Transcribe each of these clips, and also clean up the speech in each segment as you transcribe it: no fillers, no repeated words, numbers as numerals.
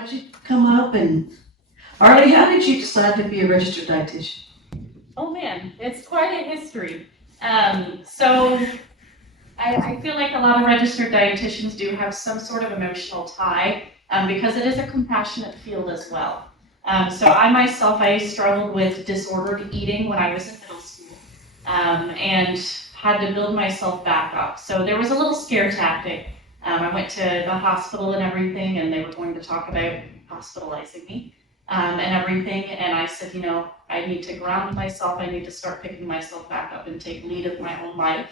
don't you come up and, Arlie, how did you decide to be a registered dietitian? Oh man, it's quite a history. So I feel like a lot of registered dietitians do have some sort of emotional tie because it is a compassionate field as well. So I struggled with disordered eating when I was in middle school and had to build myself back up. So there was a little scare tactic. I went to the hospital and everything, and they were going to talk about hospitalizing me and everything. And I said, I need to ground myself. I need to start picking myself back up and take lead of my own life.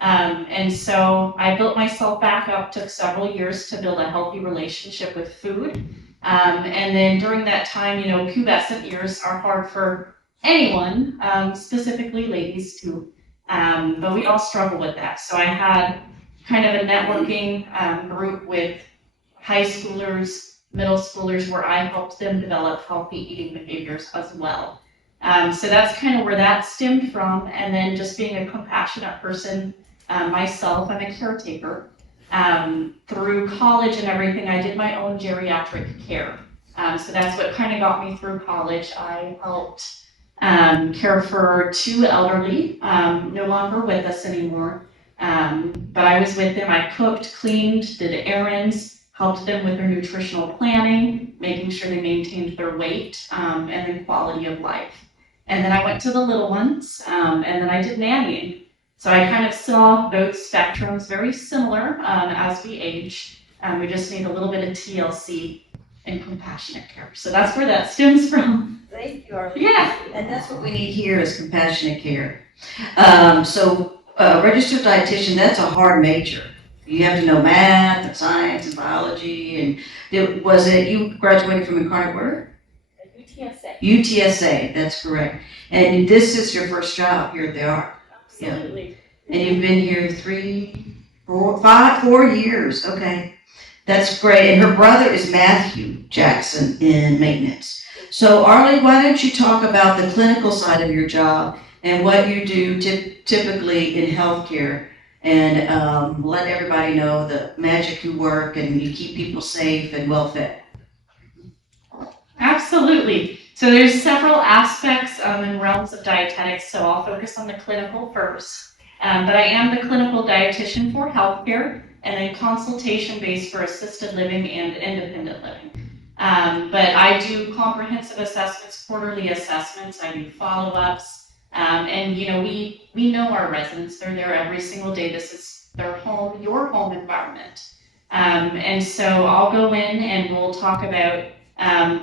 And so I built myself back up, took several years to build a healthy relationship with food. And then during that time, pubescent years are hard for anyone, specifically ladies too. But we all struggle with that. So I had kind of a networking group with high schoolers, middle schoolers, where I helped them develop healthy eating behaviors as well. So that's kind of where that stemmed from. And then just being a compassionate person myself, I'm a caretaker. Through college and everything, I did my own geriatric care. So that's what kind of got me through college. I helped care for two elderly, no longer with us anymore. But I was with them. I cooked, cleaned, did errands, helped them with their nutritional planning, making sure they maintained their weight and their quality of life. And then I went to the little ones, and then I did nannying. So I kind of saw both spectrums very similar as we age. We just need a little bit of TLC and compassionate care. So that's where that stems from. Thank you, Arlie. Yeah. And that's what we need here is compassionate care. So registered dietitian, that's a hard major. You have to know math and science and biology. And was it, you graduated from Incarnate Word? UTSA. UTSA, that's correct. And this is your first job here at the Arc. Absolutely. Yeah. And you've been here 4 years. Okay. That's great. And her brother is Matthew Jackson in maintenance. So Arlie, why don't you talk about the clinical side of your job and what you do typically in healthcare, and let everybody know the magic you work and you keep people safe and well fed. Absolutely. So there's several aspects and realms of dietetics, so I'll focus on the clinical first. But I am the clinical dietitian for healthcare and then consultation-based for assisted living and independent living. But I do comprehensive assessments, quarterly assessments, I do follow-ups, and we know our residents, they're there every single day. This is their home, your home environment. And so I'll go in and we'll talk about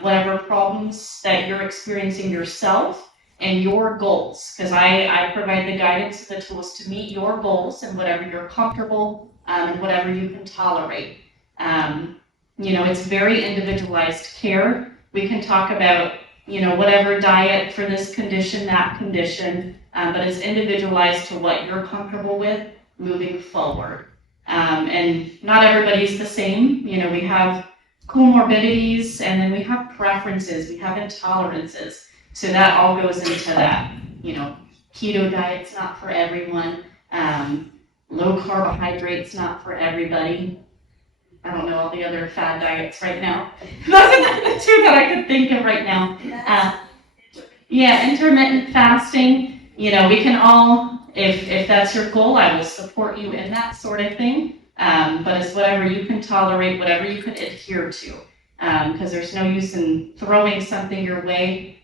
whatever problems that you're experiencing yourself and your goals, because I provide the guidance and the tools to meet your goals and whatever you're comfortable and whatever you can tolerate. It's very individualized care. We can talk about, whatever diet for this condition, that condition, but it's individualized to what you're comfortable with moving forward. And not everybody's the same. We have comorbidities, and then we have preferences, we have intolerances. So that all goes into that. Keto diet's not for everyone. Low carbohydrates not for everybody. I don't know all the other fad diets right now. Those are the two that I could think of right now. Intermittent fasting. We can all, if that's your goal, I will support you in that sort of thing. But it's whatever you can tolerate, whatever you can adhere to. Because there's no use in throwing something your way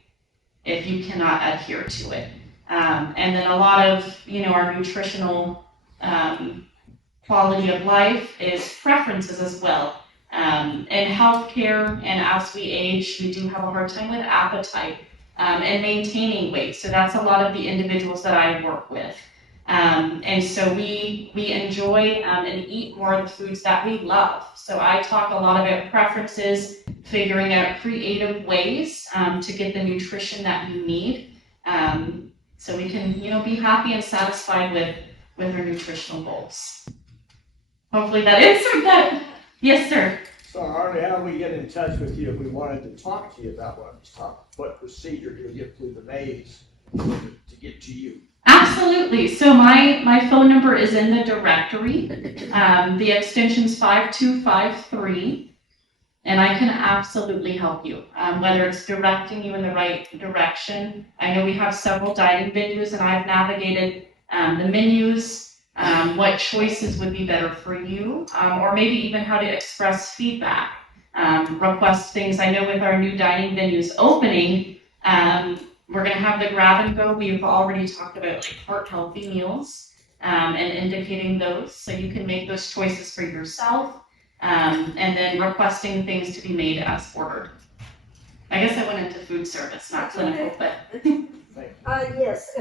if you cannot adhere to it. And then a lot of, our nutritional quality of life is preferences as well. In healthcare and as we age, we do have a hard time with appetite and maintaining weight. So that's a lot of the individuals that I work with. And so we enjoy and eat more of the foods that we love. So I talk a lot about preferences, figuring out creative ways to get the nutrition that you need, so we can, be happy and satisfied with our nutritional goals. Hopefully that answered that. Yes, sir. So Arlie, how do we get in touch with you if we wanted to talk to you about what procedure to get through the maze to get to you? Absolutely. So my phone number is in the directory. The extension's 5253. and I can absolutely help you, whether it's directing you in the right direction. I know we have several dining venues, and I've navigated the menus, what choices would be better for you, or maybe even how to express feedback, request things. I know with our new dining venues opening, we're going to have the grab and go. We've already talked about like heart healthy meals, and indicating those, so you can make those choices for yourself. And then requesting things to be made as ordered. I guess I went into food service, not clinical, but. Yes,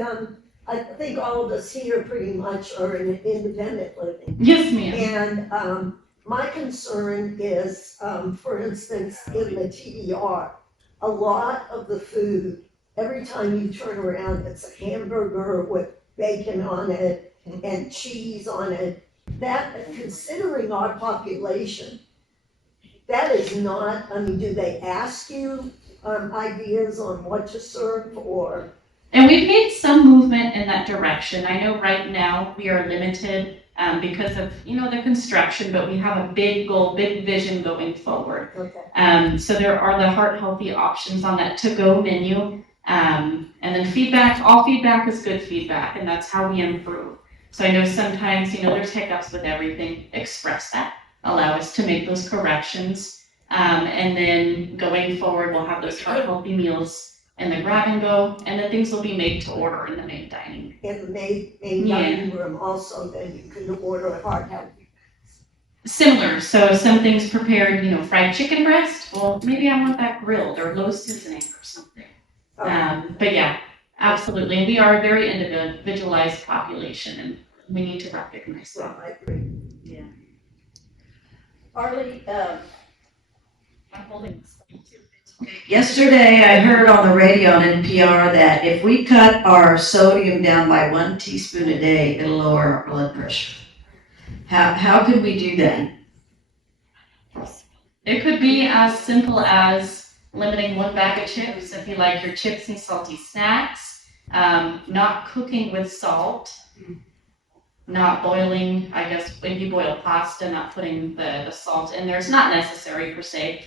I think all of us here pretty much are in independent living. Yes, ma'am. And, my concern is, for instance, in the TDR, a lot of the food, every time you turn around, it's a hamburger with bacon on it and cheese on it. That, considering our population, that is not, I mean, do they ask you, ideas on what to serve or? And we've made some movement in that direction. I know right now we are limited because of, the construction, but we have a big goal, big vision going forward. Okay. So there are the heart healthy options on that to-go menu. And then feedback, all feedback is good feedback, and that's how we improve. So I know sometimes, there's hiccups with everything. Express that. Allow us to make those corrections. And then going forward, we'll have those heart healthy meals in the grab and go, and then things will be made to order in the main dining. In the main dining room also, then you can order a heart healthy. Similar, so some things prepared, fried chicken breast, well, maybe I want that grilled or low seasoning or something. But yeah, absolutely, and we are a very individualized population, and we need to recognize that. Well, I agree. Yeah. Arlie, I'm holding this thing too. Yesterday, I heard on the radio on NPR that if we cut our sodium down by 1 teaspoon a day, it'll lower our blood pressure. How can we do that? It could be as simple as limiting 1 bag of chips if you like your chips and salty snacks, not cooking with salt, not boiling, I guess when you boil pasta, not putting the salt in there. It's not necessary per se.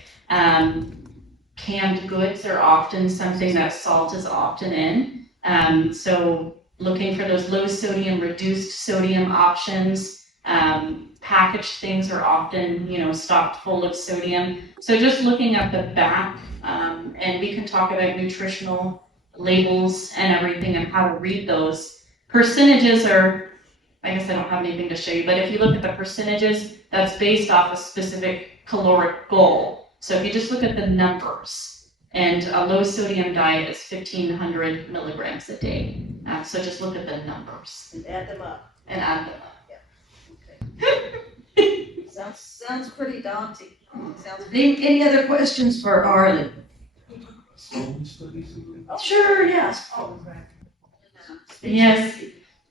Canned goods are often something that salt is often in. So looking for those low sodium, reduced sodium options. Packaged things are often, stocked full of sodium. So just looking at the back, and we can talk about nutritional labels and everything and how to read those. Percentages are, I guess I don't have anything to show you, but if you look at the percentages, that's based off a specific caloric goal. So if you just look at the numbers, and a low sodium diet is 1,500 milligrams a day. So just look at the numbers. and add them up. And add them up. Sounds pretty daunting. Any other questions for Arlie? Sure, yes. Yes,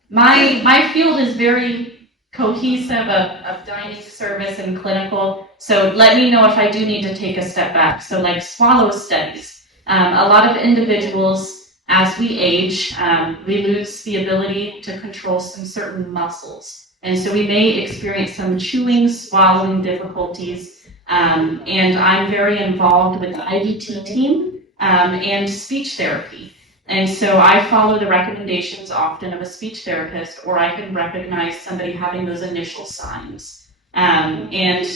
my field is very cohesive of dining service and clinical, so let me know if I do need to take a step back. So like swallow studies, a lot of individuals, as we age, we lose the ability to control some certain muscles. And so we may experience some chewing, swallowing difficulties, and I'm very involved with the IVT team and speech therapy. And so I follow the recommendations often of a speech therapist, or I can recognize somebody having those initial signs. And,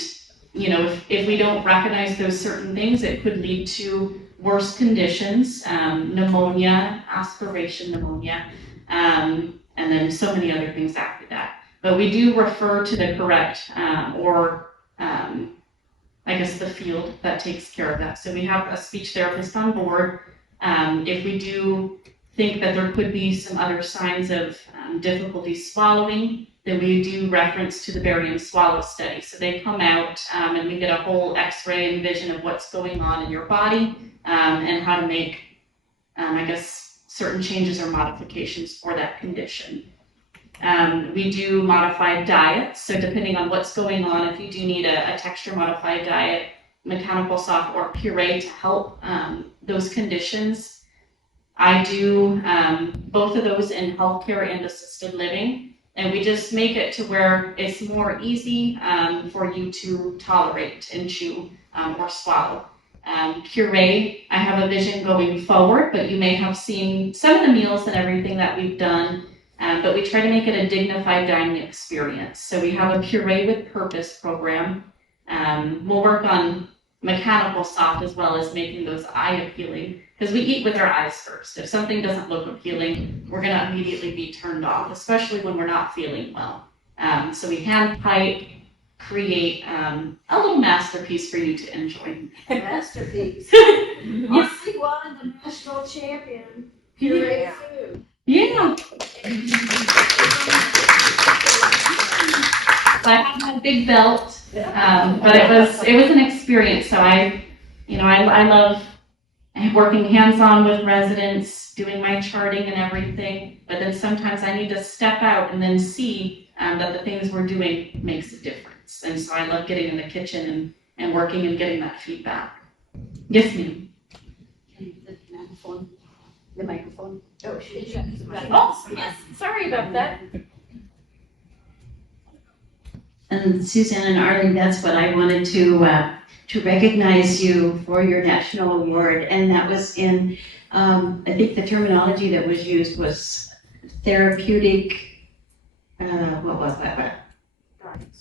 if we don't recognize those certain things, it could lead to worse conditions, pneumonia, aspiration pneumonia, and then so many other things after that. But we do refer to the correct, I guess the field that takes care of that. So we have a speech therapist on board. If we do think that there could be some other signs of difficulty swallowing, then we do reference to the barium swallow study. So they come out and we get a whole x-ray and vision of what's going on in your body and how to make, certain changes or modifications for that condition. We do modified diets, so depending on what's going on, if you do need a texture modified diet, mechanical soft or puree to help those conditions. I do both of those in healthcare and assisted living, and we just make it to where it's more easy for you to tolerate and chew. or swallow. Puree, I have a vision going forward, but you may have seen some of the meals and everything that we've done, but we try to make it a dignified dining experience. So we have a Puree with Purpose program. We'll work on mechanical soft as well as making those eye appealing, because we eat with our eyes first. If something doesn't look appealing, we're going to immediately be turned off, especially when we're not feeling well. So we hand pipe, create a little masterpiece for you to enjoy. Masterpiece. Yes. Arlie won the national champion puree food. Yeah. So I have my big belt, but it was an experience. So I love working hands-on with residents, doing my charting and everything. But then sometimes I need to step out and then see that the things we're doing makes a difference. And so I love getting in the kitchen and working and getting that feedback. Yes, ma'am. The microphone. Oh, she. Oh, yes. Sorry about that. And Suzanne and Arlie, that's what I wanted to recognize you for your national award, and that was in, I think the terminology that was used was therapeutic, what was that?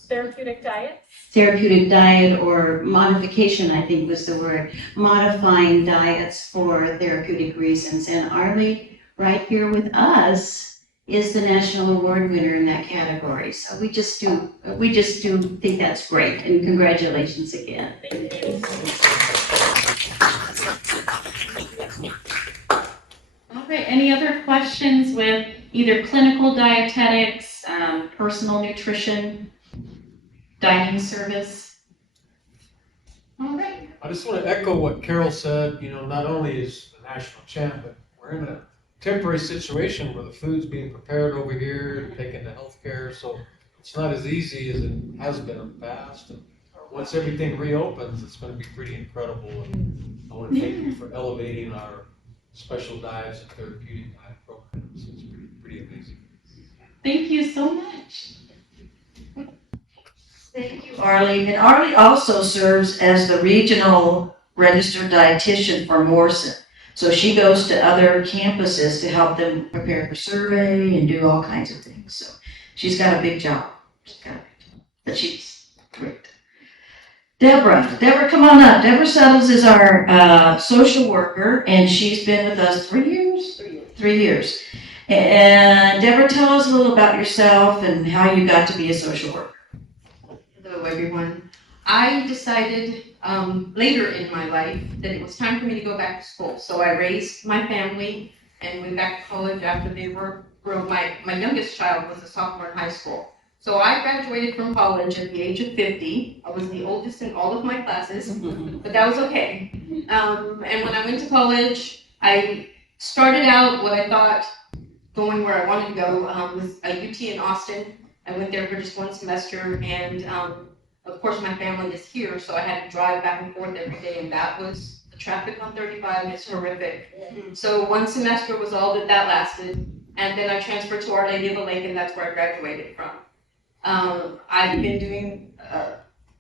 Therapeutic diet. Therapeutic diet or modification, I think was the word, modifying diets for therapeutic reasons. And Arlie, right here with us, is the national award winner in that category. So we just do think that's great, and congratulations again. Thank you. All right, any other questions with either clinical dietetics, personal nutrition, dining service? All right. I just want to echo what Carol said. Not only is the national champ, but we're in a temporary situation where the food's being prepared over here and taken to healthcare, so it's not as easy as it has been in the past. And once everything reopens, it's going to be pretty incredible. And I want to thank you for elevating our special diets and therapeutic diet programs. It's pretty amazing. Thank you so much. Thank you, Arlie. And Arlie also serves as the regional registered dietitian for Morrison. So she goes to other campuses to help them prepare for survey and do all kinds of things. So she's got a big job. But she's great. Deborah, come on up. Deborah Settles is our social worker, and she's been with us 3 years? 3 years. And Deborah, tell us a little about yourself and how you got to be a social worker. Hello, everyone. I decided later in my life that it was time for me to go back to school. So I raised my family and went back to college after they were grown. My youngest child was a sophomore in high school. So I graduated from college at the age of 50. I was the oldest in all of my classes, but that was okay. And when I went to college, I started out what I thought going where I wanted to go was a UT in Austin. I went there for just one semester, and of course my family is here, so I had to drive back and forth every day, and that was, the traffic on 35 is horrific. So one semester was all that lasted, and then I transferred to Our Lady of the Lake, and that's where I graduated from. I've been doing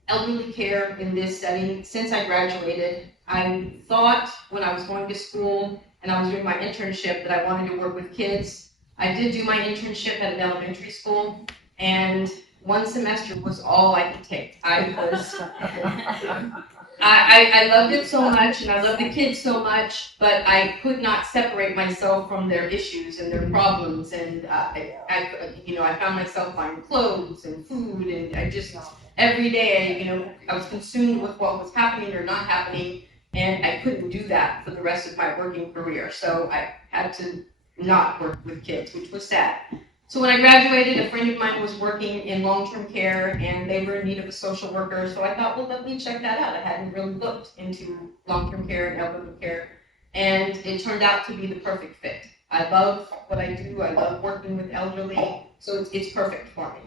elderly care in this setting since I graduated. I thought when I was going to school and I was doing my internship that I wanted to work with kids. I did do my internship at an elementary school, and one semester was all I could take. I loved it so much, and I loved the kids so much, but I could not separate myself from their issues and their problems. And I found myself buying clothes and food, and I just every day, I was consumed with what was happening or not happening, and I couldn't do that for the rest of my working career. So I had to not work with kids, which was sad. So when I graduated, a friend of mine was working in long-term care, and they were in need of a social worker. So I thought, well, let me check that out. I hadn't really looked into long-term care and elderly care, and it turned out to be the perfect fit. I love what I do. I love working with elderly, so it's perfect for me.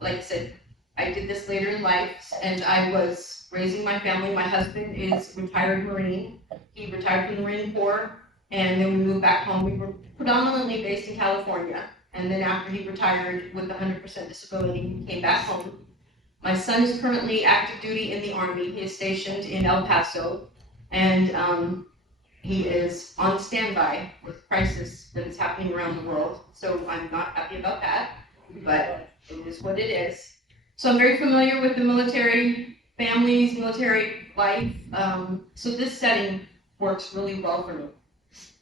Like I said, I did this later in life, and I was raising my family. My husband is retired Marine. He retired from the Marine Corps. And then we moved back home. We were predominantly based in California. And then after he retired with 100% disability, he came back home. My son is currently active duty in the Army. He is stationed in El Paso, and he is on standby with crisis that is happening around the world. So I'm not happy about that, but it is what it is. So I'm very familiar with the military families, military life. So this setting works really well for me.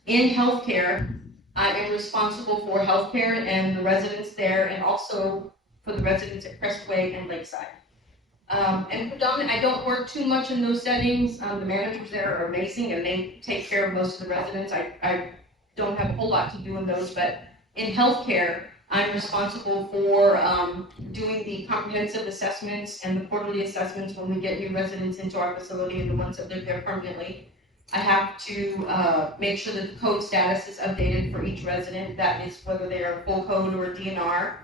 In healthcare, I am responsible for healthcare and the residents there, and also for the residents at Crestway and Lakeside. And predominantly, I don't work too much in those settings. The managers there are amazing and they take care of most of the residents. I don't have a whole lot to do in those, but in healthcare, I'm responsible for doing the comprehensive assessments and the quarterly assessments when we get new residents into our facility and the ones that live there permanently. I have to make sure that the code status is updated for each resident. That is whether they are full code or a DNR.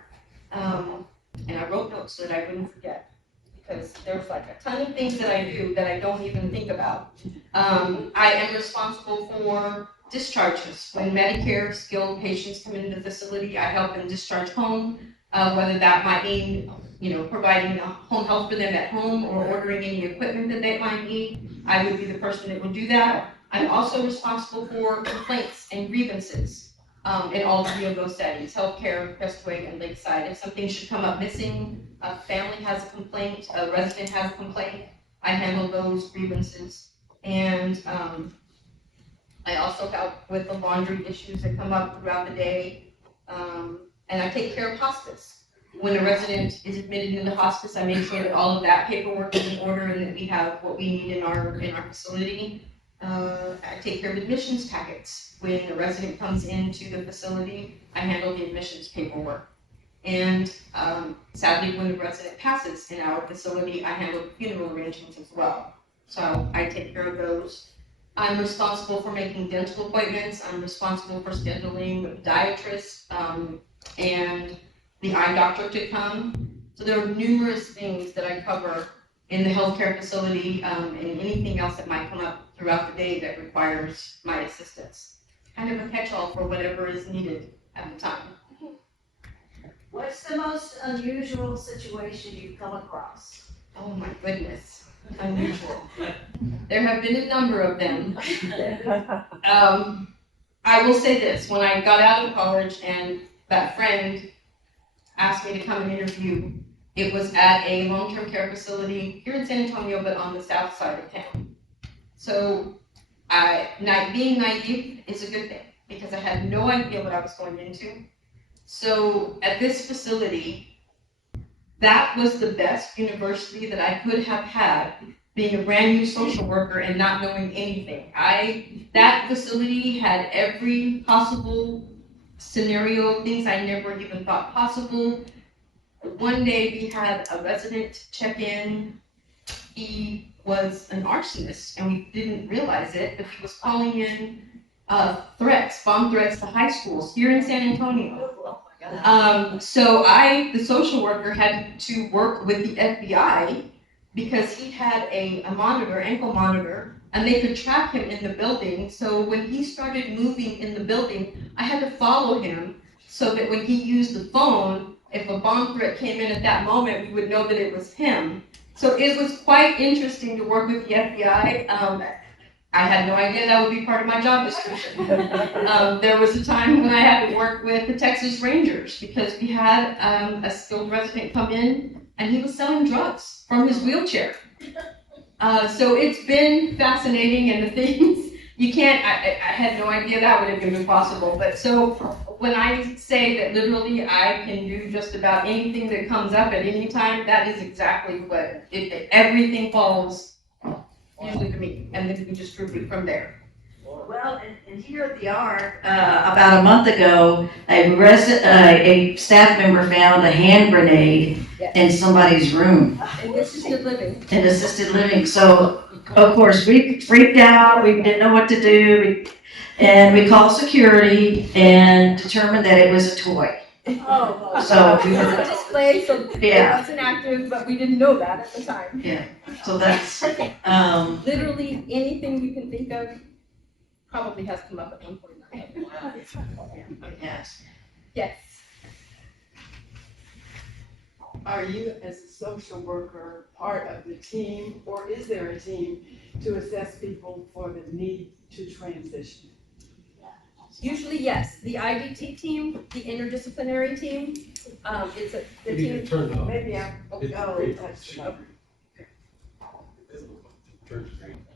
And I wrote notes so that I wouldn't forget, because there's like a ton of things that I do that I don't even think about. I am responsible for discharges. When Medicare skilled patients come into the facility, I help them discharge home, whether that might mean, providing home health for them at home or ordering any equipment that they might need. I would be the person that would do that. I'm also responsible for complaints and grievances in all three of those settings, healthcare, Crestway, and Lakeside. If something should come up missing, a family has a complaint, a resident has a complaint, I handle those grievances. And I also help with the laundry issues that come up throughout the day. And I take care of hospice. When a resident is admitted into hospice, I make sure that all of that paperwork is in order and that we have what we need in our facility. I take care of admissions packets. When a resident comes into the facility, I handle the admissions paperwork. And sadly, when the resident passes in our facility, I handle funeral arrangements as well. So I take care of those. I'm responsible for making dental appointments. I'm responsible for scheduling diatrists and the eye doctor to come. So there are numerous things that I cover in the healthcare facility and anything else that might come up throughout the day that requires my assistance. Kind of a catch-all for whatever is needed at the time. What's the most unusual situation you've come across? Oh my goodness, unusual. There have been a number of them. I will say this, when I got out of college and that friend asked me to come and interview, it was at a long-term care facility here in San Antonio, but on the south side of town. So being naive is a good thing because I had no idea what I was going into. So at this facility, that was the best university that I could have had, being a brand new social worker and not knowing anything. That facility had every possible scenario, things I never even thought possible. One day we had a resident check in. He was an arsonist and we didn't realize it, but he was calling in bomb threats to high schools here in San Antonio. So the social worker, had to work with the FBI because he had a monitor, ankle monitor, and they could track him in the building. So when he started moving in the building, I had to follow him so that when he used the phone, if a bomb threat came in at that moment, we would know that it was him. So it was quite interesting to work with the FBI. I had no idea that would be part of my job description. There was a time when I had to work with the Texas Rangers because we had a skilled resident come in and he was selling drugs from his wheelchair. So it's been fascinating, and the things I had no idea that would have been possible. But so when I say that literally I can do just about anything that comes up at any time, that is exactly what everything falls usually to me, and then we distribute from there. Well, and here at the Ark, about a month ago, a staff member found a hand grenade in somebody's room. And assisted living. In assisted living. So, of course, we freaked out. We didn't know what to do. And we called security and determined that it was a toy. Oh, So it was a display, so Yeah. it wasn't active, but we didn't know that at the time. Yeah. So that's, Literally anything you can think of probably has come up at one point in my life. yes. Yes. are you as a social worker part of the team, or is there a team to assess people for the need to transition? Usually, yes. The IDT team, the interdisciplinary team, the You need to team. turn off. Maybe I, It's oh, great. touched it.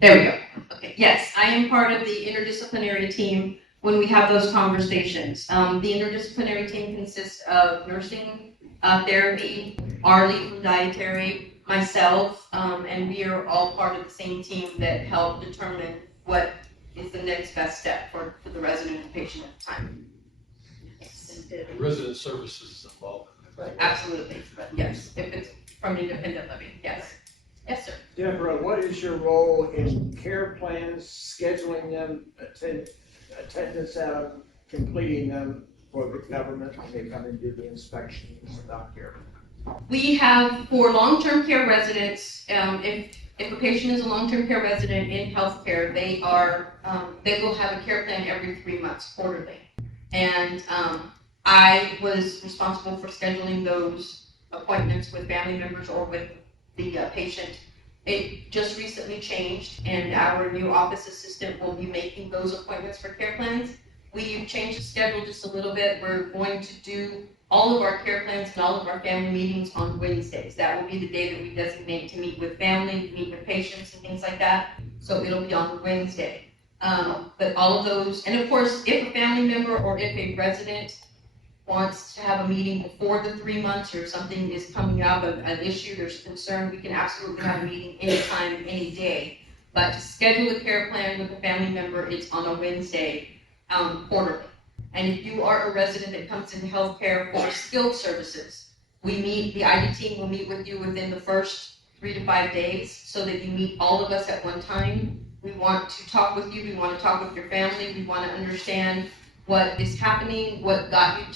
There we go. Okay, yes, I am part of the interdisciplinary team when we have those conversations. The interdisciplinary team consists of nursing, therapy, Arlie from dietary, myself, and we are all part of the same team that help determine what is the next best step for the resident and patient at the time. The resident services is involved in that. Absolutely, yes, if it's from independent living, yes. Yes, sir. Deborah, what is your role in care plans, scheduling them, attendance at them, completing them for the government when they come and do the inspections about care? We have, for long-term care residents, if a patient is a long-term care resident in healthcare, they will have a care plan every 3 months, quarterly. And I was responsible for scheduling those appointments with family members or with the patient. It just recently changed, and our new office assistant will be making those appointments for care plans. We've changed the schedule just a little bit. We're going to do all of our care plans and all of our family meetings on Wednesdays. That will be the day that we designate to meet with family, meet with patients and things like that. So it'll be on Wednesday. But all of those, and of course, if a family member or if a resident wants to have a meeting before the 3 months or something is coming up, an issue, there's a concern, we can absolutely have a meeting anytime, any day. But to schedule a care plan with a family member, it's on a Wednesday, quarterly. And if you are a resident that comes into healthcare for skilled services, the ID team will meet with you within the first 3 to 5 days so that you meet all of us at one time. We want to talk with you, we want to talk with your family, we want to understand what is happening, what happened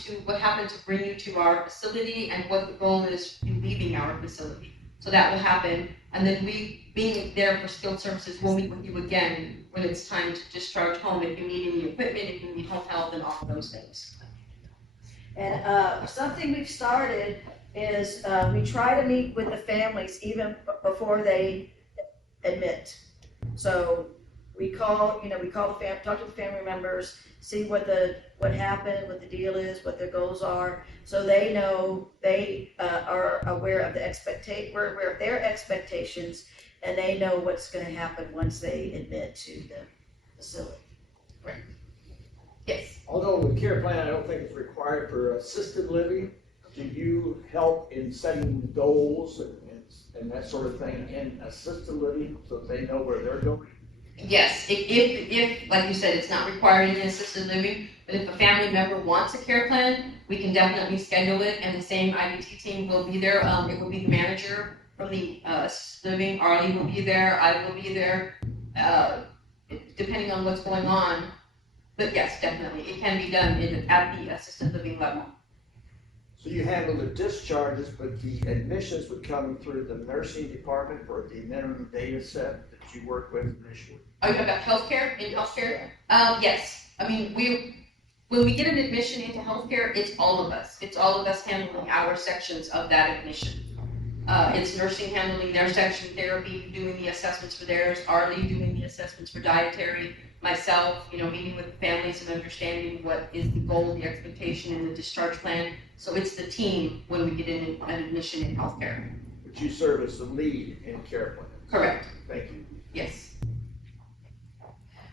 to bring you to our facility, and what the goal is in leaving our facility. So that will happen. And then we, being there for skilled services, we'll meet with you again when it's time to discharge home, if you need any equipment, if you need home health, and all of those things. And something we've started is we try to meet with the families even before they admit. So we call talk to the family members, see what happened, what the deal is, what their goals are, so they know they are aware of we're aware of their expectations, and they know what's going to happen once they admit to the facility. Yes. Although with care plan, I don't think it's required for assisted living, do you help in setting goals and that sort of thing in assisted living so that they know where they're going? Yes, if, like you said, it's not required in assisted living, but if a family member wants a care plan, we can definitely schedule it, and the same IDT team will be there. It will be the manager from the assisted living, Arlie will be there, I will be there, depending on what's going on. But yes, definitely, it can be done at the assisted living level. So you handle the discharges, but the admissions would come through the nursing department or the minimum data set that you work with initially? Are you talking about healthcare, in healthcare? Yes, I mean, when we get an admission into healthcare, it's all of us. It's all of us handling our sections of that admission. It's nursing handling their section, therapy, doing the assessments for theirs, Arlie doing the assessments for dietary, myself, meeting with the families and understanding what is the goal, the expectation, and the discharge plan. So it's the team when we get in an admission in healthcare. But you serve as the lead in care plan? Correct. Thank you. Yes.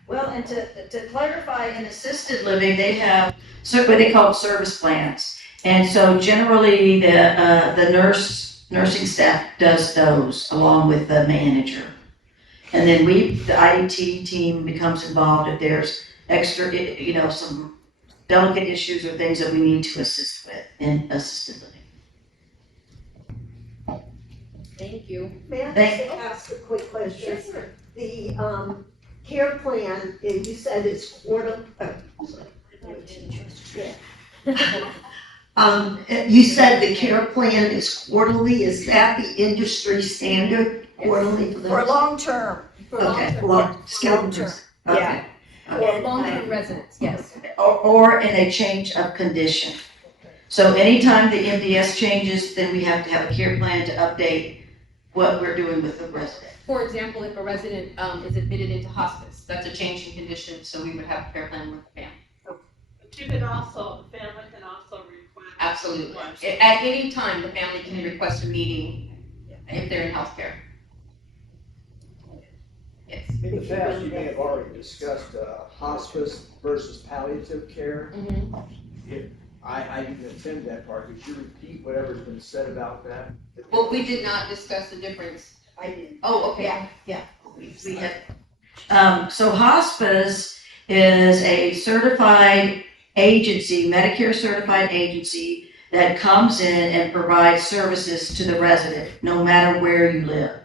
Well, and to clarify, in assisted living, they have what they call service plans. And so generally, the nursing staff does those along with the manager. And then the IET team becomes involved if there's extra, some delicate issues or things that we need to assist with in assisted living. Thank you. May I just ask a quick question? Sure. The care plan, you said it's quarterly. You said the care plan is quarterly, is that the industry standard quarterly for those? For long term. Okay, Long term. Yeah. Okay. Long-term residents, yes. Or in a change of condition. So anytime the MDS changes, then we have to have a care plan to update what we're doing with the resident. For example, if a resident, is admitted into hospice. That's a change in condition, so we would have a care plan with the family. But you can also, the family can also request. Absolutely. At any time, the family can request a meeting if they're in healthcare. Yes. In the past, you may have already discussed hospice versus palliative care. I didn't attend that part. Could you repeat whatever's been said about that? Well, we did not discuss the difference. I did. Oh, okay. We have, so hospice is a certified agency, Medicare certified agency that comes in and provides services to the resident, no matter where you live.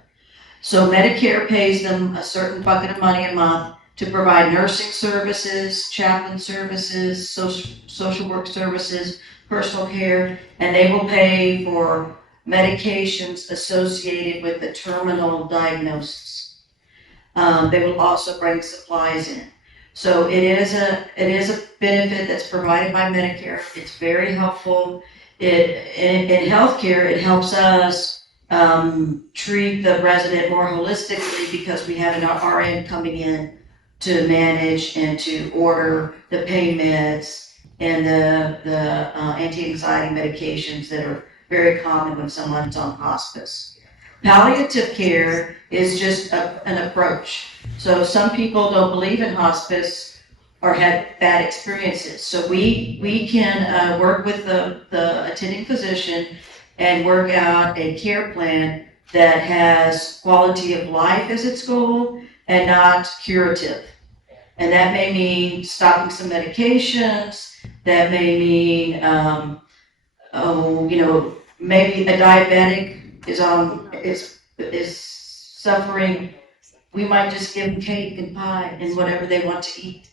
So Medicare pays them a certain bucket of money a month to provide nursing services, chaplain services, social work services, personal care, and they will pay for medications associated with the terminal diagnosis. They will also bring supplies in. So it is a benefit that's provided by Medicare. It's very helpful. In healthcare, it helps us treat the resident more holistically because we have an RN coming in to manage and to order the pain meds and the anti-anxiety medications that are very common when someone's on hospice. Palliative care is just an approach. So some people don't believe in hospice or had bad experiences. So we can work with the attending physician and work out a care plan that has quality of life as its goal and not curative. And that may mean stopping some medications, that may mean, maybe a diabetic is suffering. We might just give them cake and pie and whatever they want to eat.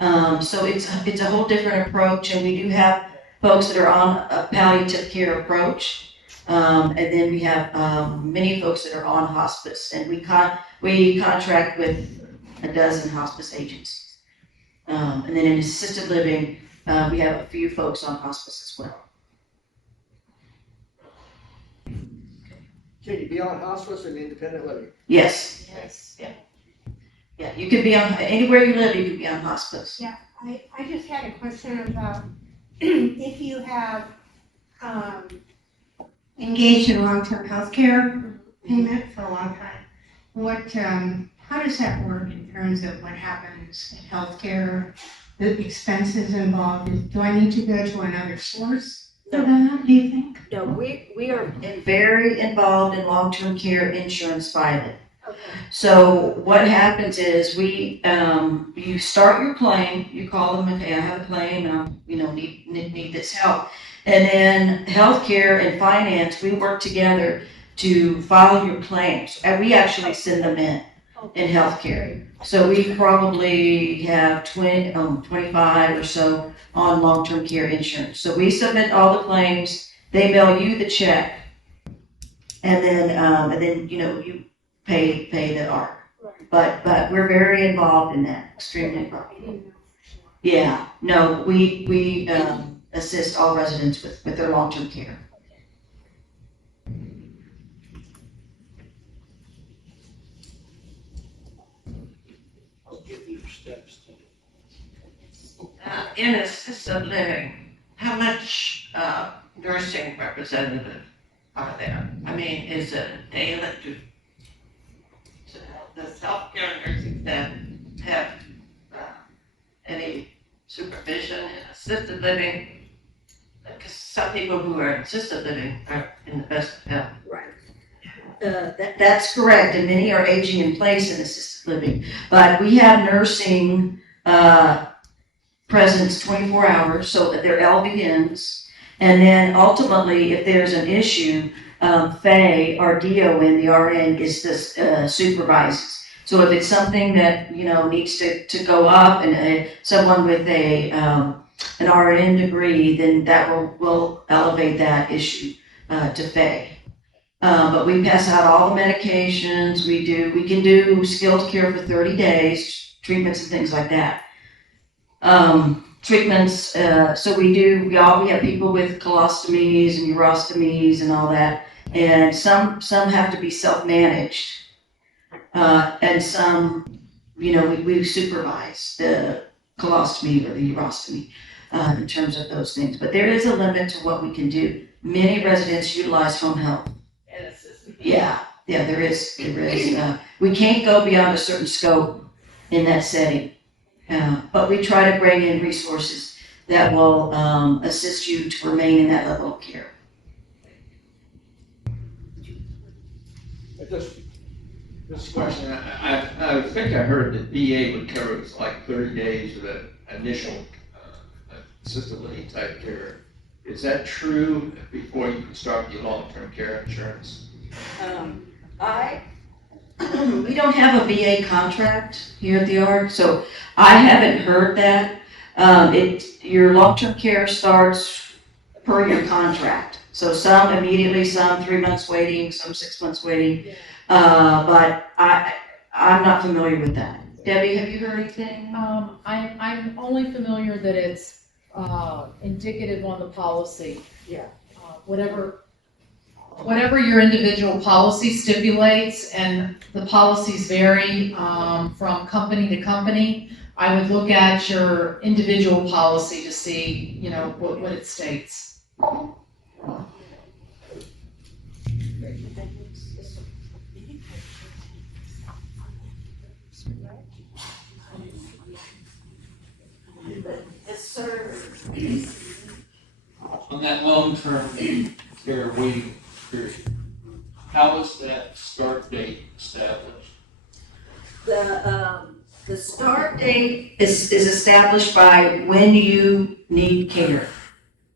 So it's a whole different approach, and we do have folks that are on a palliative care approach. And then we have many folks that are on hospice, and we contract with a dozen hospice agencies. And then in assisted living, we have a few folks on hospice as well. Can you be on hospice and independent living? Yes. Yes. Yeah, you could be on, anywhere you live, you could be on hospice. Yeah, I just had a question about if you have, engaged in long-term health care payment for a long time, how does that work in terms of what happens in healthcare, the expenses involved? Do I need to go to another source for that, do you think? No, we are Very involved in long-term care insurance filing. Okay. So what happens is you start your claim, you call them, okay, I have a claim and I, need this help. And then healthcare and finance, we work together to file your claims. And we actually send them in healthcare. So we probably have 25 or so on long-term care insurance. So we submit all the claims, they mail you the check, and then you pay the ARC. But we're very involved in that, extremely involved. Yeah, no, we assist all residents with their long-term care. I'll give you steps. In assisted living, how much nursing representative are there? I mean, is it daily, does healthcare nursing staff have any supervision in assisted living? Because some people who are in assisted living are in the best of health. That's correct, and many are aging in place in assisted living. But we have nursing presence 24 hours, so that they're LVNs. And then ultimately, if there's an issue, FAE or DON, the RN, is the supervises. So if it's something that, needs to go up and someone with an RN degree, then that will elevate that issue to FAE. But we pass out all the medications, we can do skilled care for 30 days, treatments and things like that. treatments, so we have people with colostomies and urostomies and all that, and some have to be self-managed, and some, we supervise the colostomy or the urostomy, in terms of those things, but there is a limit to what we can do. Many residents utilize home health. Yeah, there is, we can't go beyond a certain scope in that setting. But we try to bring in resources that will assist you to remain in that level of care. This question, I think I heard that VA would cover like 30 days of the initial assisted living type care. Is that true before you can start your long-term care insurance? We don't have a VA contract here at the ARC, so I haven't heard that. Your long-term care starts per your contract. So some immediately, some 3 months waiting, some 6 months waiting. But I'm not familiar with that. Debbie, have you heard anything? I'm only familiar that it's indicative on the policy. Yeah. Whatever your individual policy stipulates, and the policies vary from company to company, I would look at your individual policy to see, what it states. Yes, sir. On that long-term care waiting period, how is that start date established? The start date is established by when you need care.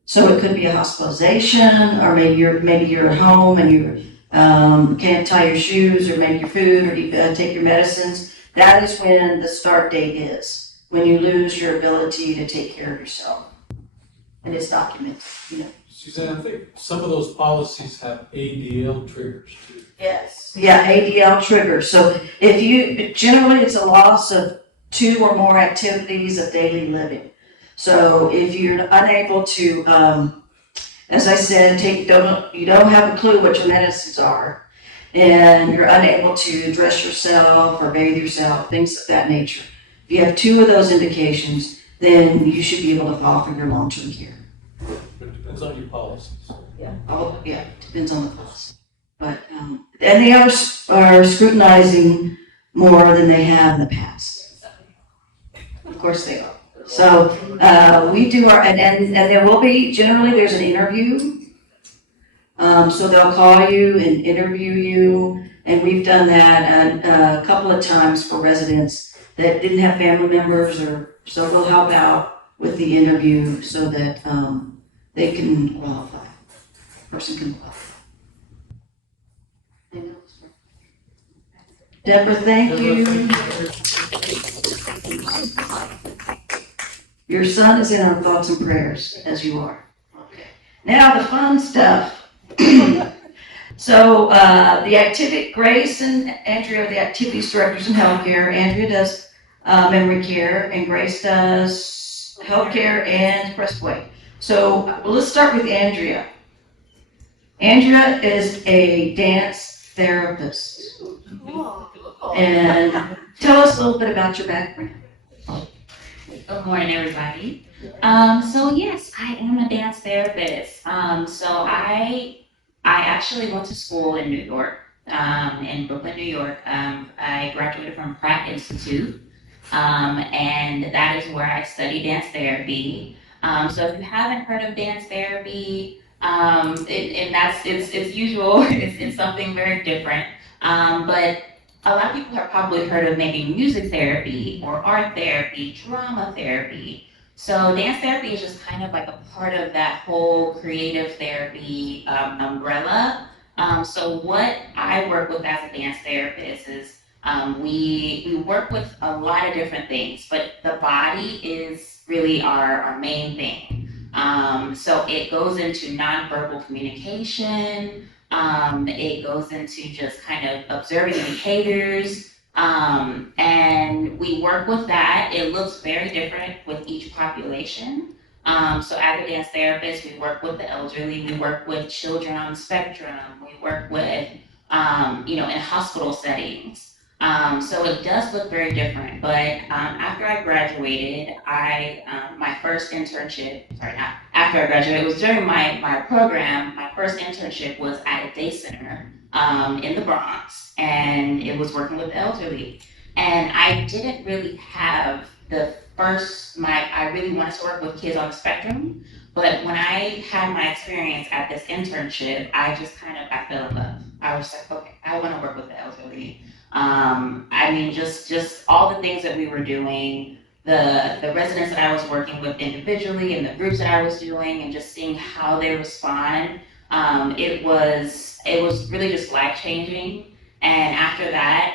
So it could be a hospitalization, or maybe you're at home and you can't tie your shoes or make your food or take your medicines. That is when the start date is, when you lose your ability to take care of yourself. And it's documented, Suzanne, I think some of those policies have ADL triggers too. Yes. Yeah, ADL triggers. So generally it's a loss of 2 or more activities of daily living. So if you're unable to, as I said, you don't have a clue what your medicines are, and you're unable to dress yourself or bathe yourself, things of that nature. If you have 2 of those indications, then you should be able to file for your long-term care. But it depends on your policies. Yeah, depends on the policy. But, and they are scrutinizing more than they have in the past. Of course they are. So, we do and there will be, generally there's an interview. So they'll call you and interview you, and we've done that a couple of times for residents that didn't have family members, so we'll help out with the interview so that, they can qualify. Person can qualify. Deborah, thank you. Your son is in our thoughts and prayers, as you are. Okay. Now the fun stuff. So Grace and Andrea are the activities directors in healthcare. Andrea does memory care, and Grace does healthcare and Expressway. So let's start with Andrea. Andrea is a dance therapist. And tell us a little bit about your background. Good morning, everybody. So yes, I am a dance therapist. So I actually went to school in New York, in Brooklyn, New York. I graduated from Pratt Institute, and that is where I studied dance therapy. So if you haven't heard of dance therapy, it's usual. It's something very different. But a lot of people have probably heard of maybe music therapy or art therapy, drama therapy. So dance therapy is just kind of like a part of that whole creative therapy umbrella. So what I work with as a dance therapist is we work with a lot of different things, but the body is really our main thing. So it goes into nonverbal communication. It goes into just kind of observing behaviors. And we we work with that. It looks very different with each population. So as a dance therapist, we work with the elderly, we work with children on the spectrum, we work with, in hospital settings. So it does look very different, but after I graduated, my first internship, sorry, not after I graduated, it was during my program, my first internship was at a day center in the Bronx, and it was working with the elderly. And I didn't really have I really wanted to work with kids on the spectrum, but when I had my experience at this internship, I fell in love. I was like, okay, I want to work with the elderly. Just all the things that we were doing, the residents that I was working with individually and the groups that I was doing, and just seeing how they respond, it was really just life changing. And after that,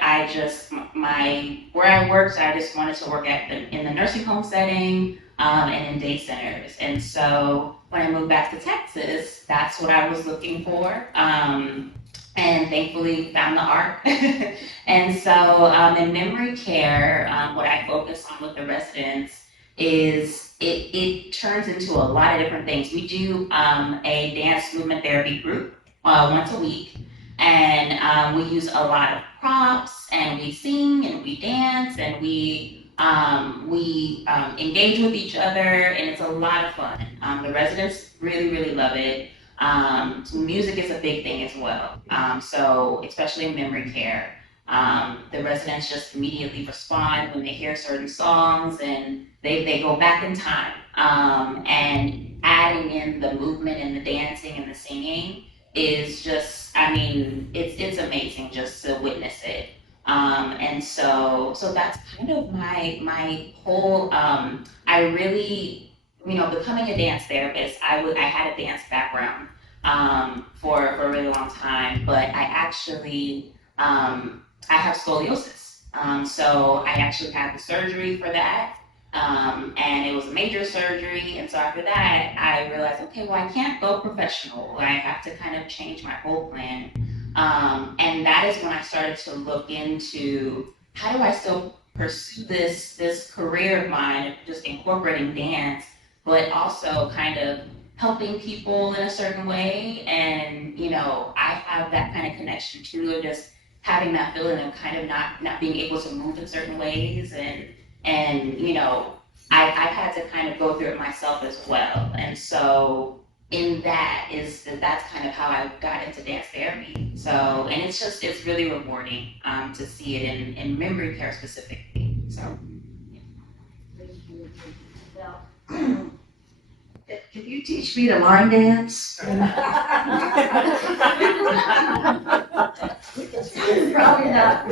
where I worked, I just wanted to work in the nursing home setting, and in day centers. And so when I moved back to Texas, that's what I was looking for. And thankfully found the art. And so in memory care, what I focus on with the residents is it turns into a lot of different things. We do a dance movement therapy group once a week. And we use a lot of props, and we sing, and we dance, and we engage with each other, and it's a lot of fun. The residents really, really love it. Music is a big thing as well. So especially in memory care, the residents just immediately respond when they hear certain songs, and they go back in time. And adding in the movement and the dancing and the singing is just, it's amazing just to witness it. And so that's kind of my whole, I really, becoming a dance therapist, I had a dance background for a really long time, but I actually, I have scoliosis. So I actually had the surgery for that. And it was a major surgery, and so after that, I realized, okay, well, I can't go professional. I have to kind of change my whole plan. And that is when I started to look into how do I still pursue this career of mine of just incorporating dance, but also kind of helping people in a certain way. And, I have that kind of connection too, of just having that feeling of kind of not being able to move in certain ways. And I've had to kind of go through it myself as well. And so that's kind of how I got into dance therapy. So, and it's really rewarding to see it in memory care specifically. So. Can you teach me to line dance? Probably not.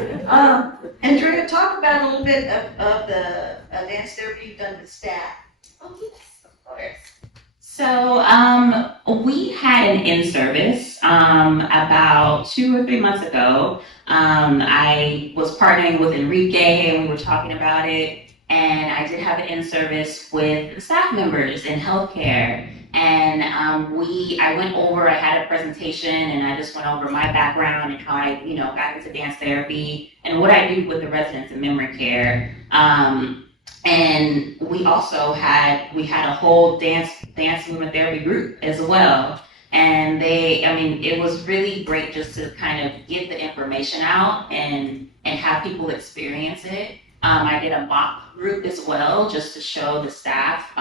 Andrea, talk about a little bit of the dance therapy you've done with staff. Oh, yes, of course. So we had an in-service about 2 or 3 months ago. I was partnering with Enrique, and we were talking about it. And I did have an in-service with staff members in healthcare. And I had a presentation, and I just went over my background and how I, got into dance therapy and what I do with the residents in memory care. And we also had a whole dance movement therapy group as well. And it was really great just to kind of get the information out and have people experience it. I did a mock group as well, just to show the staff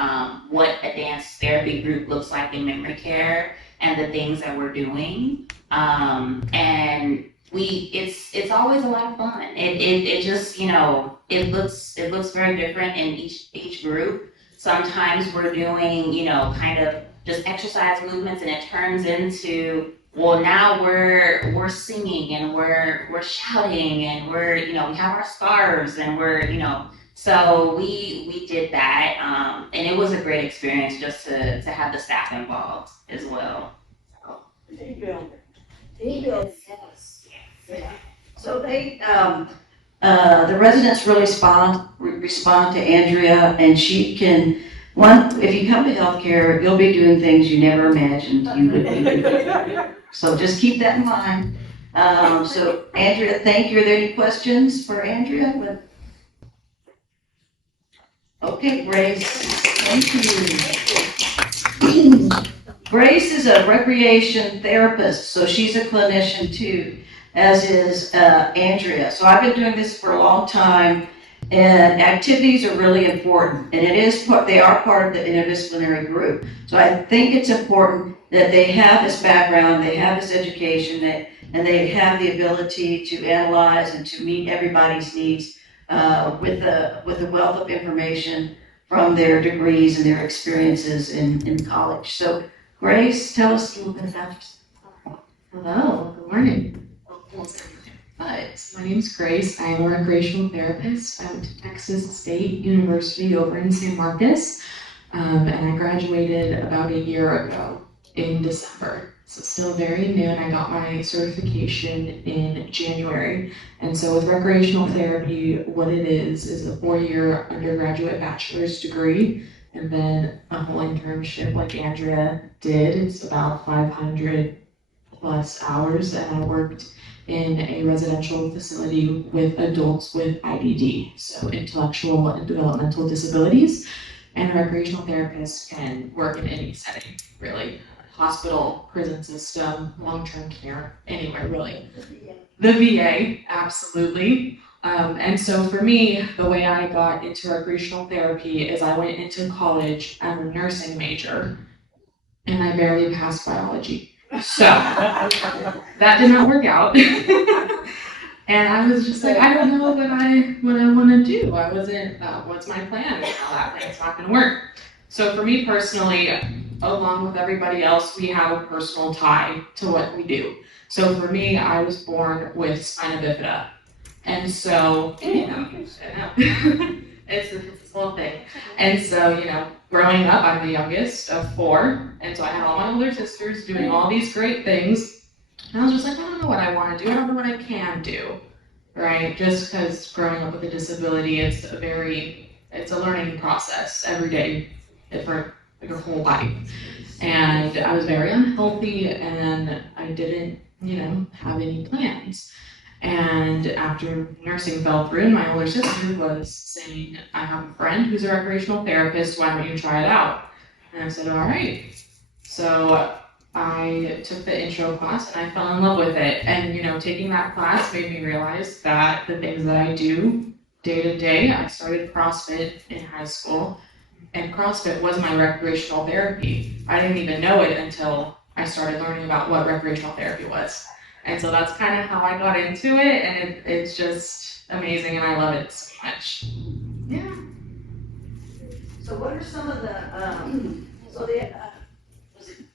what a dance therapy group looks like in memory care and the things that we're doing. And it's always a lot of fun. It just, it looks very different in each group. Sometimes we're doing, kind of just exercise movements, and it turns into, well, now we're singing, and we're shouting, and we have our scarves, and so we did that, and it was a great experience just to have the staff involved as well. Team building. Yes. Yeah. So they, The residents really respond to Andrea, and she can, if you come to healthcare, you'll be doing things you never imagined you would do. So just keep that in mind. So Andrea, thank you. Are there any questions for Andrea? Okay, Grace, thank you. Grace is a recreation therapist, so she's a clinician too, as is Andrea. So I've been doing this for a long time, and activities are really important, and they are part of the interdisciplinary group. So I think it's important that they have this background, they have this education, and they have the ability to analyze and to meet everybody's needs with a wealth of information from their degrees and their experiences in college. So Grace, tell us a little bit about yourself. Hello, good morning. But my name's Grace. I am a recreational therapist. I went to Texas State University over in San Marcos, and I graduated about a year ago in December. So still very new, and I got my certification in January. And so with recreational therapy, what it is a 4-year undergraduate bachelor's degree, and then a whole internship like Andrea did. It's about 500 plus hours, and I worked in a residential facility with adults with IDD, so intellectual and developmental disabilities. And a recreational therapist can work in any setting, really. Hospital, prison system, long-term care, anywhere really. The VA, absolutely. And so for me, the way I got into recreational therapy is I went into college as a nursing major, and I barely passed biology. So that did not work out. And I was just like, I don't know what I want to do. I wasn't, what's my plan? That plan's not going to work. So for me personally, along with everybody else, we have a personal tie to what we do. So for me, I was born with spina bifida. And so, it's a little thing. And so, growing up, I'm the youngest of 4. And so I had all my older sisters doing all these great things. And I was just like, I don't know what I want to do. I don't know what I can do, right? Just because growing up with a disability, it's a learning process every day for your whole life. And I was very unhealthy, and I didn't, have any plans. And after nursing fell through, and my older sister was saying, I have a friend who's a recreational therapist, why don't you try it out? And I said, all right. So I took the intro class and I fell in love with it. And, taking that class made me realize that the things that I do day to day, I started CrossFit in high school, and CrossFit was my recreational therapy. I didn't even know it until I started learning about what recreational therapy was. And so that's kind of how I got into it, and it's just amazing, and I love it so much. Yeah. So what are some of the,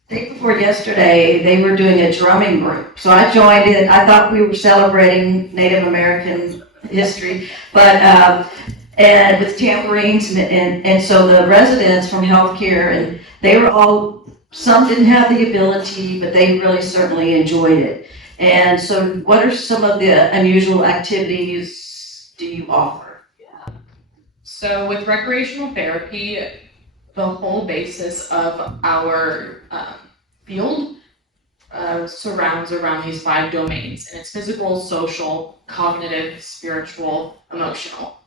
Day before yesterday, they were doing a drumming group. So I joined it. I thought we were celebrating Native American history, but and with tambourines and so the residents from healthcare, and they were all, some didn't have the ability, but they really certainly enjoyed it. And so what are some of the unusual activities do you offer? So with recreational therapy, the whole basis of our field surrounds around these 5 domains, and it's physical, social, cognitive, spiritual, emotional.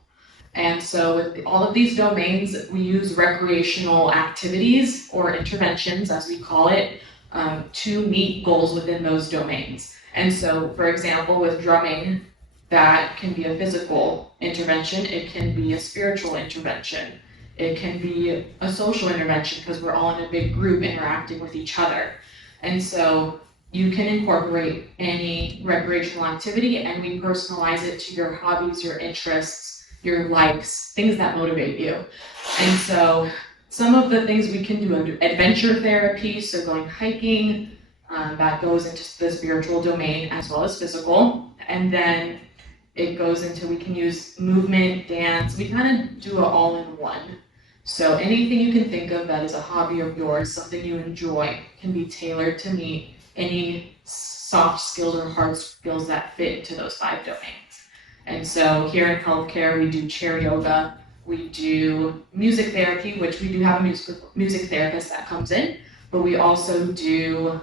And so with all of these domains, we use recreational activities or interventions, as we call it, to meet goals within those domains. And so, for example, with drumming, that can be a physical intervention, it can be a spiritual intervention, it can be a social intervention because we're all in a big group interacting with each other. And so you can incorporate any recreational activity, and we personalize it to your hobbies, your interests, your likes, things that motivate you. And so some of the things we can do under adventure therapy, so going hiking, that goes into the spiritual domain as well as physical. And then it goes into, we can use movement, dance, we kind of do it all in one. So anything you can think of that is a hobby of yours, something you enjoy, can be tailored to meet any soft skills or hard skills that fit into those 5 domains. And so here in healthcare, we do chair yoga, we do music therapy, which we do have a music therapist that comes in, but we also do,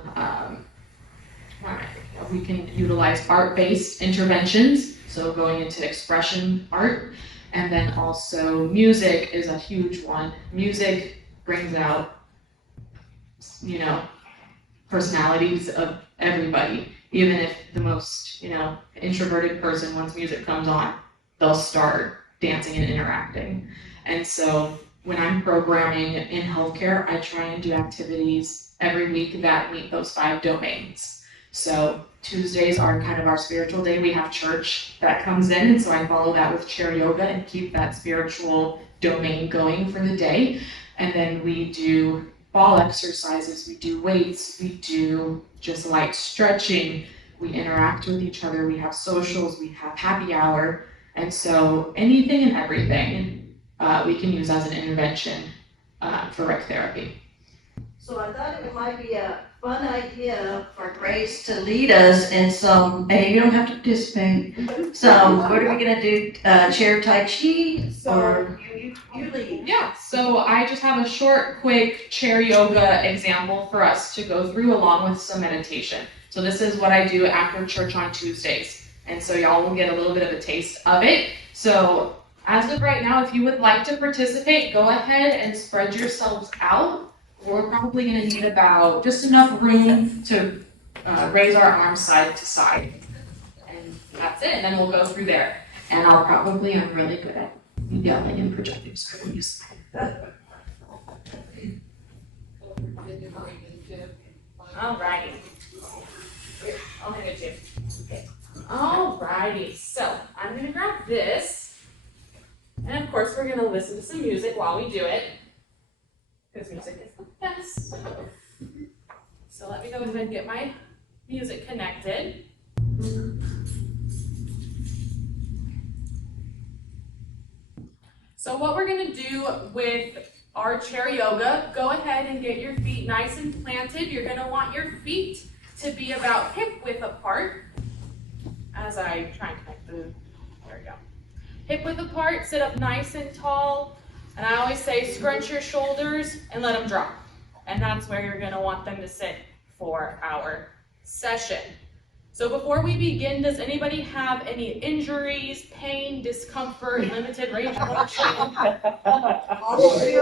we can utilize art-based interventions, so going into expression art. And then also music is a huge one. Music brings out, you know, personalities of everybody. Even if the most, you know, introverted person, once music comes on, they'll start dancing and interacting. And so when I'm programming in healthcare, I try and do activities every week that meet those 5 domains. So Tuesdays are kind of our spiritual day. We have church that comes in, and so I follow that with chair yoga and keep that spiritual domain going for the day. And then we do ball exercises, we do weights, we do just light stretching, we interact with each other, we have socials, we have happy hour, and so anything and everything we can use as an intervention for rec therapy. So I thought it might be a fun idea for Grace to lead us in some, and you don't have to participate. So what are we gonna do, chair Tai Chi, or you lead? Yeah, so I just have a short, quick chair yoga example for us to go through along with some meditation. So this is what I do after church on Tuesdays. And so y'all will get a little bit of a taste of it. So as of right now, if you would like to participate, go ahead and spread yourselves out. We're probably gonna need about just enough room to raise our arms side to side. And that's it, and then we'll go through there. And I'm really good at yelling and projecting, so I will use Alrighty. I'll hang it too. Okay. Alrighty, so I'm gonna grab this. And of course, we're gonna listen to some music while we do it. Because music is the best. So let me go ahead and get my music connected. So what we're gonna do with our chair yoga, go ahead and get your feet nice and planted. You're gonna want your feet to be about hip width apart. As I try and connect there we go. Hip width apart, sit up nice and tall. And I always say scrunch your shoulders and let them drop. And that's where you're gonna want them to sit for our session. So before we begin, does anybody have any injuries, pain, discomfort, limited range of motion? All of you.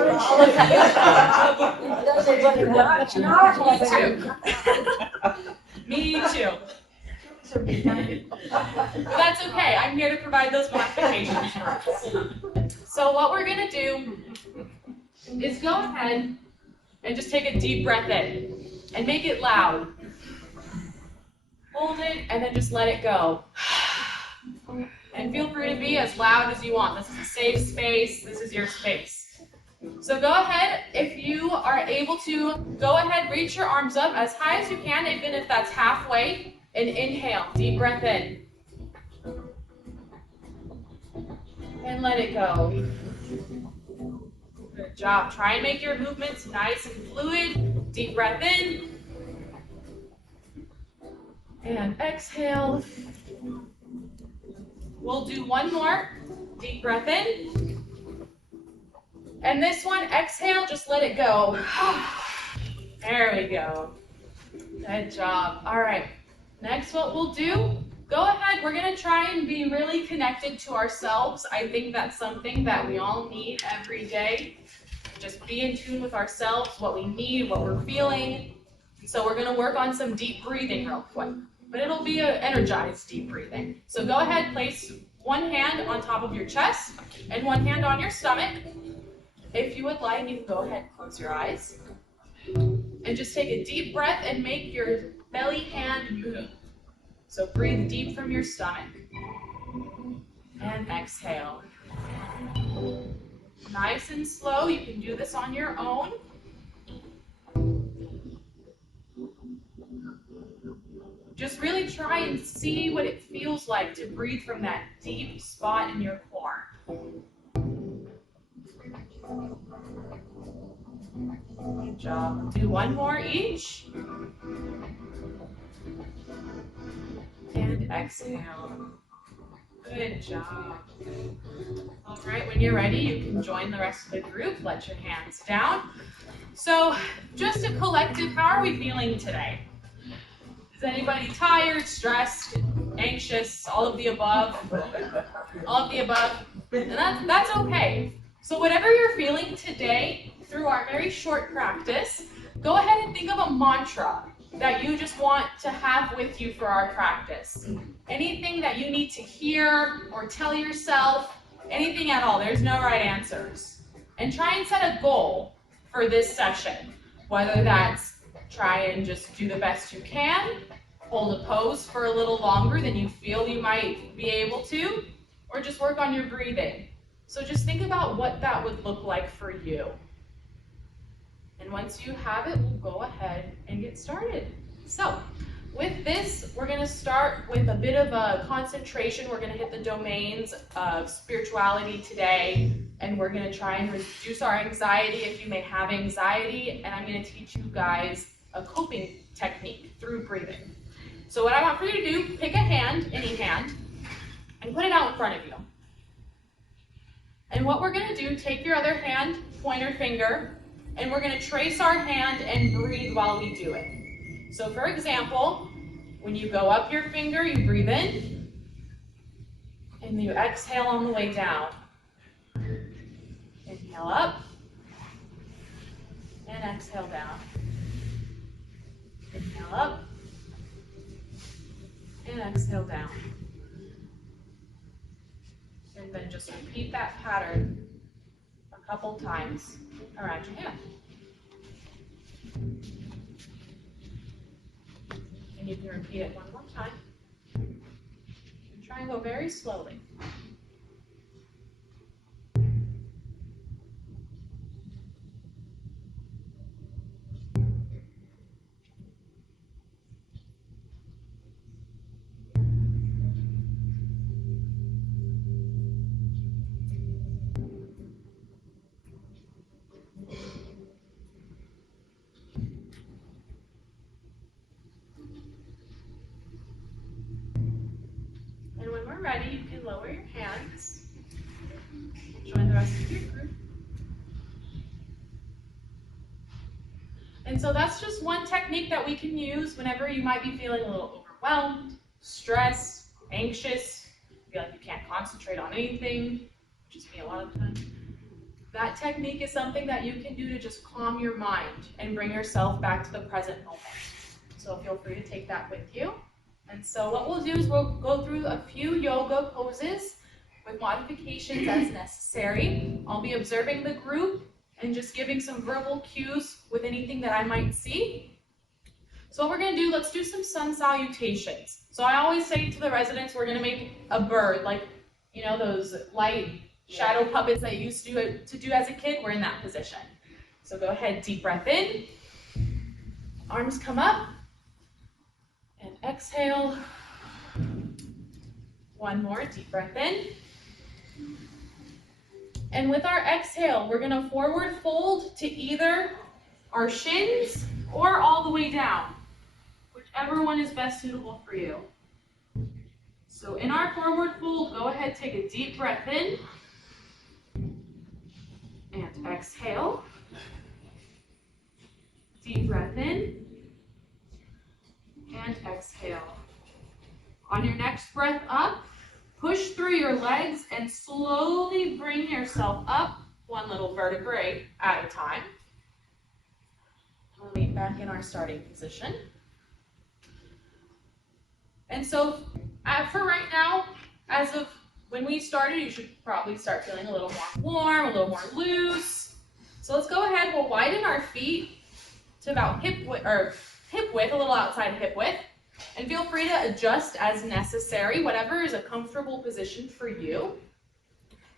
Me too. But that's okay, I'm here to provide those modifications. So what we're gonna do is go ahead and just take a deep breath in and make it loud. Hold it and then just let it go. And feel free to be as loud as you want. This is a safe space, this is your space. So go ahead, if you are able to, go ahead, reach your arms up as high as you can, even if that's halfway, and inhale, deep breath in. And let it go. Good job. Try and make your movements nice and fluid. Deep breath in. And exhale. We'll do one more. Deep breath in. And this one, exhale, just let it go. There we go. Good job. All right. Next, what we'll do, go ahead. We're going to try and be really connected to ourselves. I think that's something that we all need every day. Just be in tune with ourselves, what we need, what we're feeling. So we're going to work on some deep breathing real quick. But it'll be an energized deep breathing. So go ahead, place one hand on top of your chest and one hand on your stomach. If you would like, you can go ahead and close your eyes. And just take a deep breath and make your belly hand move. So breathe deep from your stomach. And exhale. Nice and slow. You can do this on your own. Just really try and see what it feels like to breathe from that deep spot in your core. Good job. Do one more each. And exhale. Good job. All right, when you're ready, you can join the rest of the group. Let your hands down. So, just a collective, how are we feeling today? Is anybody tired, stressed, anxious, all of the above? All of the above? And that's okay. So whatever you're feeling today through our very short practice, go ahead and think of a mantra that you just want to have with you for our practice. Anything that you need to hear or tell yourself, anything at all. There's no right answers. And try and set a goal for this session, whether that's try and just do the best you can, hold a pose for a little longer than you feel you might be able to, or just work on your breathing. So just think about what that would look like for you. And once you have it, we'll go ahead and get started. So with this, we're going to start with a bit of a concentration. We're going to hit the domains of spirituality today, and we're going to try and reduce our anxiety if you may have anxiety, and I'm going to teach you guys a coping technique through breathing. So what I want for you to do, pick a hand, any hand, and put it out in front of you. And what we're going to do, take your other hand, pointer finger, and we're going to trace our hand and breathe while we do it. So for example, when you go up your finger, you breathe in, and you exhale on the way down. Inhale up, and exhale down. Inhale up, and exhale down. And then just repeat that pattern a couple times around your hand. And you can repeat it one more time. And try and go very slowly. And when we're ready, you can lower your hands. Join the rest of your group. And so that's just one technique that we can use whenever you might be feeling a little overwhelmed, stressed, anxious, feel like you can't concentrate on anything, which is me a lot of the time. That technique is something that you can do to just calm your mind and bring yourself back to the present moment. So feel free to take that with you. And so what we'll do is we'll go through a few yoga poses with modifications as necessary. I'll be observing the group and just giving some verbal cues with anything that I might see. So what we're going to do, let's do some sun salutations. So I always say to the residents, we're going to make a bird, like, you know, those light shadow puppets that you used to do as a kid. We're in that position. So go ahead, deep breath in. Arms come up. And exhale. One more, deep breath in. And with our exhale, we're going to forward fold to either our shins or all the way down, whichever one is best suitable for you. So in our forward fold, go ahead, take a deep breath in. And exhale. Deep breath in. And exhale. On your next breath up, push through your legs and slowly bring yourself up one little vertebrae at a time. We'll be back in our starting position. And so for right now, as of when we started, you should probably start feeling a little more warm, a little more loose. So let's go ahead, we'll widen our feet to about hip width, a little outside hip width. And feel free to adjust as necessary, whatever is a comfortable position for you.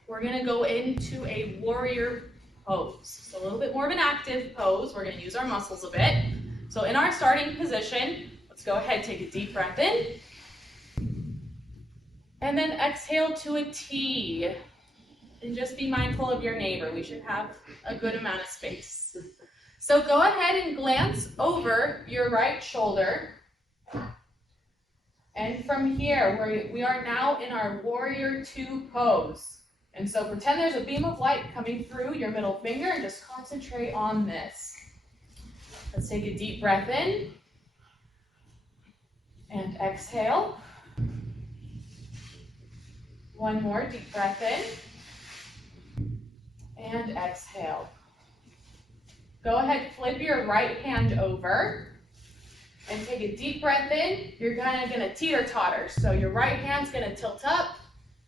We're going to go into a warrior pose. So a little bit more of an active pose. We're going to use our muscles a bit. So in our starting position, let's go ahead, take a deep breath in. And then exhale to a T. And just be mindful of your neighbor. We should have a good amount of space. So go ahead and glance over your right shoulder. And from here, we are now in our warrior two pose. And so pretend there's a beam of light coming through your middle finger and just concentrate on this. Let's take a deep breath in. And exhale. One more deep breath in. And exhale. Go ahead, flip your right hand over and take a deep breath in. You're kind of gonna teeter-totter. So your right hand's gonna tilt up,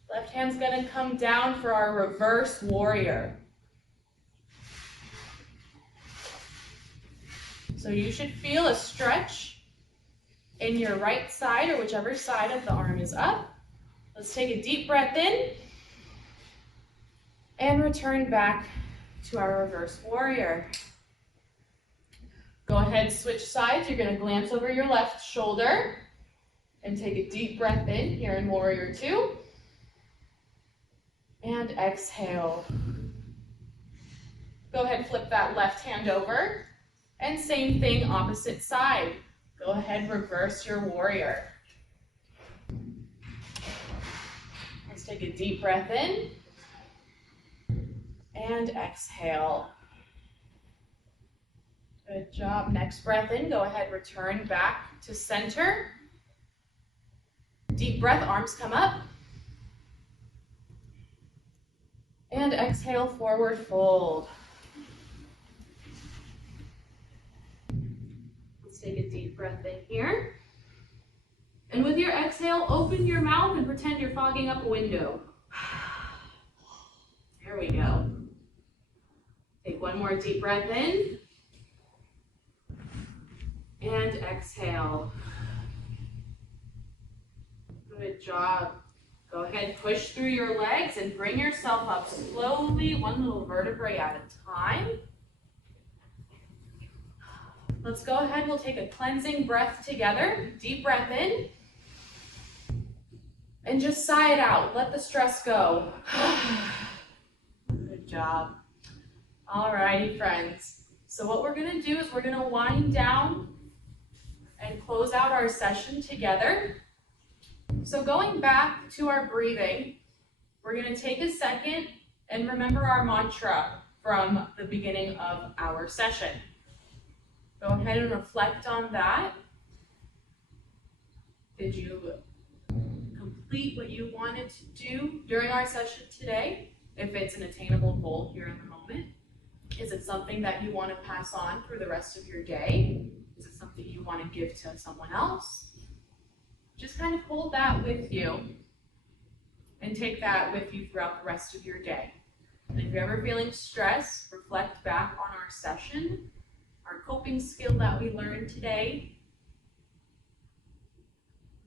left hand's gonna come down for our reverse warrior. So you should feel a stretch in your right side or whichever side of the arm is up. Let's take a deep breath in and return back to our reverse warrior. Go ahead, switch sides. You're gonna glance over your left shoulder and take a deep breath in here in warrior two. And exhale. Go ahead, flip that left hand over. And same thing, opposite side. Go ahead, reverse your warrior. Let's take a deep breath in. And exhale. Good job. Next breath in, go ahead, return back to center. Deep breath, arms come up. And exhale, forward fold. Let's take a deep breath in here. And with your exhale, open your mouth and pretend you're fogging up a window. There we go. Take one more deep breath in. And exhale. Good job. Go ahead, push through your legs and bring yourself up slowly, one little vertebrae at a time. Let's go ahead, we'll take a cleansing breath together. Deep breath in. And just sigh it out, let the stress go. Good job. Alrighty, friends. So what we're gonna do is we're gonna wind down and close out our session together. So going back to our breathing, we're going to take a second and remember our mantra from the beginning of our session. Go ahead and reflect on that. Did you complete what you wanted to do during our session today? If it's an attainable goal here in the moment. Is it something that you want to pass on for the rest of your day? Is it something you want to give to someone else? Just kind of hold that with you and take that with you throughout the rest of your day. And if you're ever feeling stressed, reflect back on our session, our coping skill that we learned today,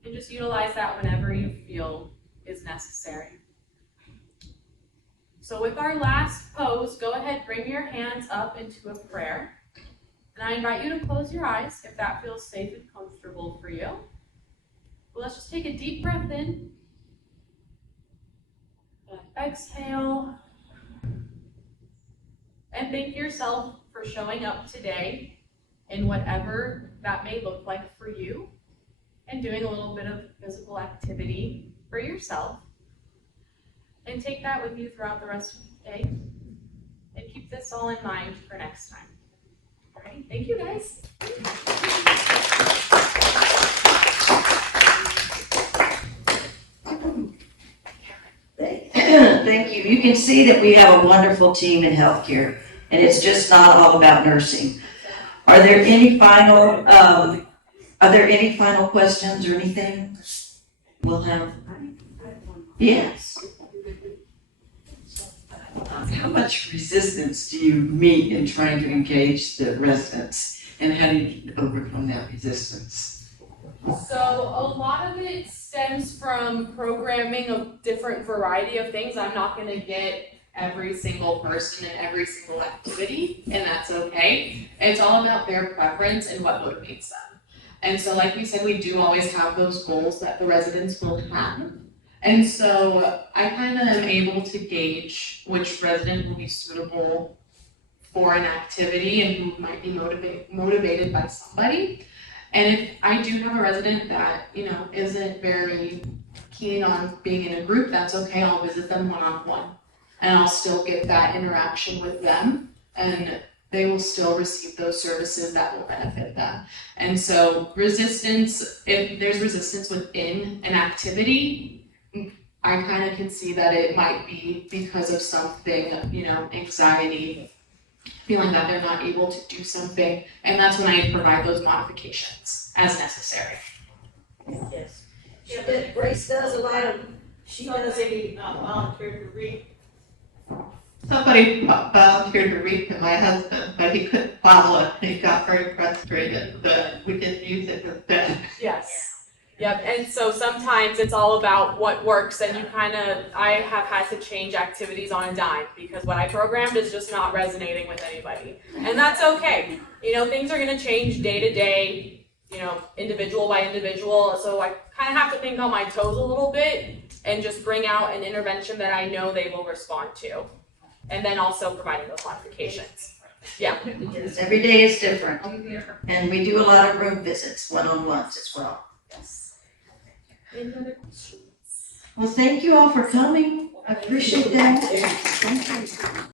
and just utilize that whenever you feel is necessary. So with our last pose, go ahead, bring your hands up into a prayer. And I invite you to close your eyes if that feels safe and comfortable for you. Well, let's just take a deep breath in. And exhale. And thank yourself for showing up today in whatever that may look like for you and doing a little bit of physical activity for yourself. And take that with you throughout the rest of the day. And keep this all in mind for next time. All right, thank you guys. Thank you. You can see that we have a wonderful team in healthcare, and it's just not all about nursing. Are there any final questions or anything? We'll have. Yes. How much resistance do you meet in trying to engage the residents, and how do you overcome that resistance? So a lot of it stems from programming of different variety of things. I'm not going to get every single person in every single activity, and that's okay. It's all about their preference and what motivates them. And so like we said, we do always have those goals that the residents will have. And so I kind of am able to gauge which resident will be suitable for an activity and who might be motivated by somebody. And if I do have a resident that, isn't very keen on being in a group, that's okay. I'll visit them one-on-one. And I'll still get that interaction with them. And they will still receive those services that will benefit them. And so resistance, if there's resistance within an activity, I kind of can see that it might be because of something, anxiety, feeling that they're not able to do something, and that's when I provide those modifications as necessary. Yes. Grace does a lot of, she does Somebody volunteered to read. Somebody volunteered to read to my husband, but he couldn't follow it, and he got very frustrated that we didn't use it instead. Yes. Yep, and so sometimes it's all about what works, and I have had to change activities on a dime, because what I programmed is just not resonating with anybody. And that's okay. Things are gonna change day to day, individual by individual, so I kind of have to think on my toes a little bit, and just bring out an intervention that I know they will respond to. And then also providing those modifications. Yeah. Yes, every day is different. And we do a lot of room visits, one-on-ones as well. Yes. Any other questions? Well, thank you all for coming. I appreciate that.